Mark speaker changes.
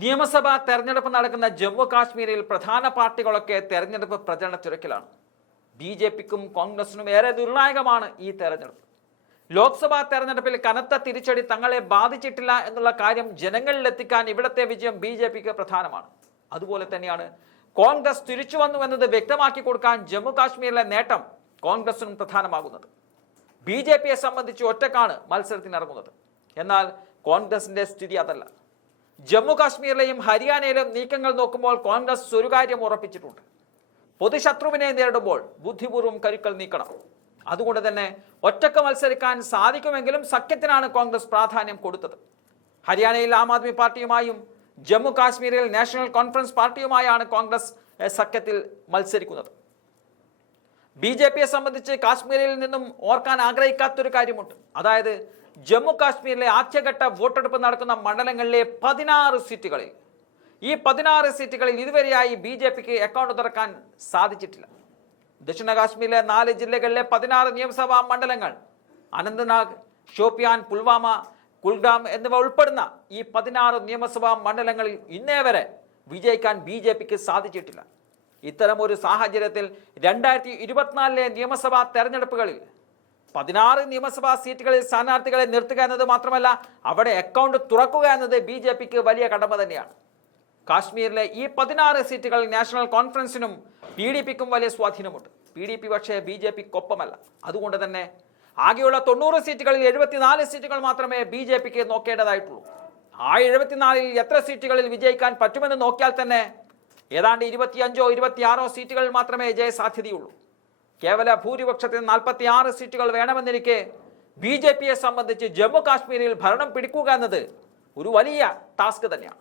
Speaker 1: നിയമസഭാ തെരഞ്ഞെടുപ്പ് നടക്കുന്ന ജമ്മു കാശ്മീരിൽ പ്രധാന പാർട്ടികളൊക്കെ തെരഞ്ഞെടുപ്പ് പ്രചരണ തിരക്കിലാണ് ബി ജെ പിക്കും കോൺഗ്രസിനും ഏറെ നിർണായകമാണ് ഈ തെരഞ്ഞെടുപ്പ്. ലോക്സഭാ തെരഞ്ഞെടുപ്പിൽ കനത്ത തിരിച്ചടി തങ്ങളെ ബാധിച്ചിട്ടില്ല എന്നുള്ള കാര്യം ജനങ്ങളിൽ എത്തിക്കാൻ ഇവിടത്തെ വിജയം ബി ജെ പിക്ക് പ്രധാനമാണ്. അതുപോലെ തന്നെയാണ് കോൺഗ്രസ് തിരിച്ചു വന്നു എന്നത് വ്യക്തമാക്കി കൊടുക്കാൻ ജമ്മു കാശ്മീരിലെ നേട്ടം കോൺഗ്രസിനും പ്രധാനമാകുന്നത്. ബി ജെ പിയെ സംബന്ധിച്ച് ഒറ്റക്കാണ് മത്സരത്തിനിറങ്ങുന്നത്. എന്നാൽ കോൺഗ്രസിന്റെ സ്ഥിതി അതല്ല. ജമ്മു കാശ്മീരിലെയും ഹരിയാനയിലെയും നീക്കങ്ങൾ നോക്കുമ്പോൾ കോൺഗ്രസ് ഒരു കാര്യം ഉറപ്പിച്ചിട്ടുണ്ട്. പൊതുശത്രുവിനെ നേരിടുമ്പോൾ ബുദ്ധിപൂർവം കരുക്കൾ നീക്കണം. അതുകൊണ്ട് തന്നെ ഒറ്റയ്ക്ക് മത്സരിക്കാൻ സാധിക്കുമെങ്കിലും സഖ്യത്തിനാണ് കോൺഗ്രസ് പ്രാധാന്യം കൊടുത്തത്. ഹരിയാനയിൽ ആം ആദ്മി പാർട്ടിയുമായും ജമ്മു കാശ്മീരിൽ നാഷണൽ കോൺഫറൻസ് പാർട്ടിയുമായാണ് കോൺഗ്രസ് സഖ്യത്തിൽ മത്സരിക്കുന്നത്. ബി ജെ പിയെ സംബന്ധിച്ച് കാശ്മീരിൽ നിന്നും ഓർക്കാൻ ആഗ്രഹിക്കാത്തൊരു കാര്യമുണ്ട്. അതായത് ജമ്മു കാശ്മീരിലെ ആദ്യഘട്ട വോട്ടെടുപ്പ് നടക്കുന്ന മണ്ഡലങ്ങളിലെ പതിനാറ് സീറ്റുകളിൽ. ഈ പതിനാറ് സീറ്റുകളിൽ ഇതുവരെയായി ബി ജെ പിക്ക് അക്കൗണ്ട് തുറക്കാൻ സാധിച്ചിട്ടില്ല. ദക്ഷിണ കാശ്മീരിലെ നാല് ജില്ലകളിലെ പതിനാറ് നിയമസഭാ മണ്ഡലങ്ങൾ അനന്ത്നാഗ് ഷോപ്പിയാൻ പുൽവാമ കുൽഗാം എന്നിവ ഉൾപ്പെടുന്ന ഈ പതിനാറ് നിയമസഭാ മണ്ഡലങ്ങളിൽ ഇന്നേ വരെ വിജയിക്കാൻ ബി ജെ പിക്ക് സാധിച്ചിട്ടില്ല. ഇത്തരമൊരു സാഹചര്യത്തിൽ രണ്ടായിരത്തി ഇരുപത്തിനാലിലെ നിയമസഭാ തെരഞ്ഞെടുപ്പുകളിൽ പതിനാറ് നിയമസഭാ സീറ്റുകളിൽ സ്ഥാനാർത്ഥികളെ നിർത്തുക എന്നത് മാത്രമല്ല അവിടെ അക്കൗണ്ട് തുറക്കുക എന്നത് ബി ജെ പിക്ക് വലിയ കടമ തന്നെയാണ്. കാശ്മീരിലെ ഈ പതിനാറ് സീറ്റുകൾ നാഷണൽ കോൺഫറൻസിനും പി ഡി പിക്കും വലിയ സ്വാധീനമുണ്ട്. പി ഡി പി പക്ഷേ ബി ജെ പിക്കൊപ്പമല്ല. അതുകൊണ്ട് തന്നെ ആകെയുള്ള തൊണ്ണൂറ് സീറ്റുകളിൽ എഴുപത്തിനാല് സീറ്റുകൾ മാത്രമേ ബി ജെ പിക്ക് നോക്കേണ്ടതായിട്ടുള്ളൂ. ആ എഴുപത്തിനാലിൽ എത്ര സീറ്റുകളിൽ വിജയിക്കാൻ പറ്റുമെന്ന് നോക്കിയാൽ തന്നെ ഏതാണ്ട് ഇരുപത്തിയഞ്ചോ ഇരുപത്തിയാറോ സീറ്റുകളിൽ മാത്രമേ ജയസാധ്യതയുള്ളൂ കേവല ഭൂരിപക്ഷത്തിന് നാൽപ്പത്തി ആറ് സീറ്റുകൾ വേണമെന്നിരിക്കെ ബി ജെ പിയെ സംബന്ധിച്ച് ജമ്മു കാശ്മീരിൽ ഭരണം പിടിക്കുക എന്നത് ഒരു വലിയ ടാസ്ക് തന്നെയാണ്.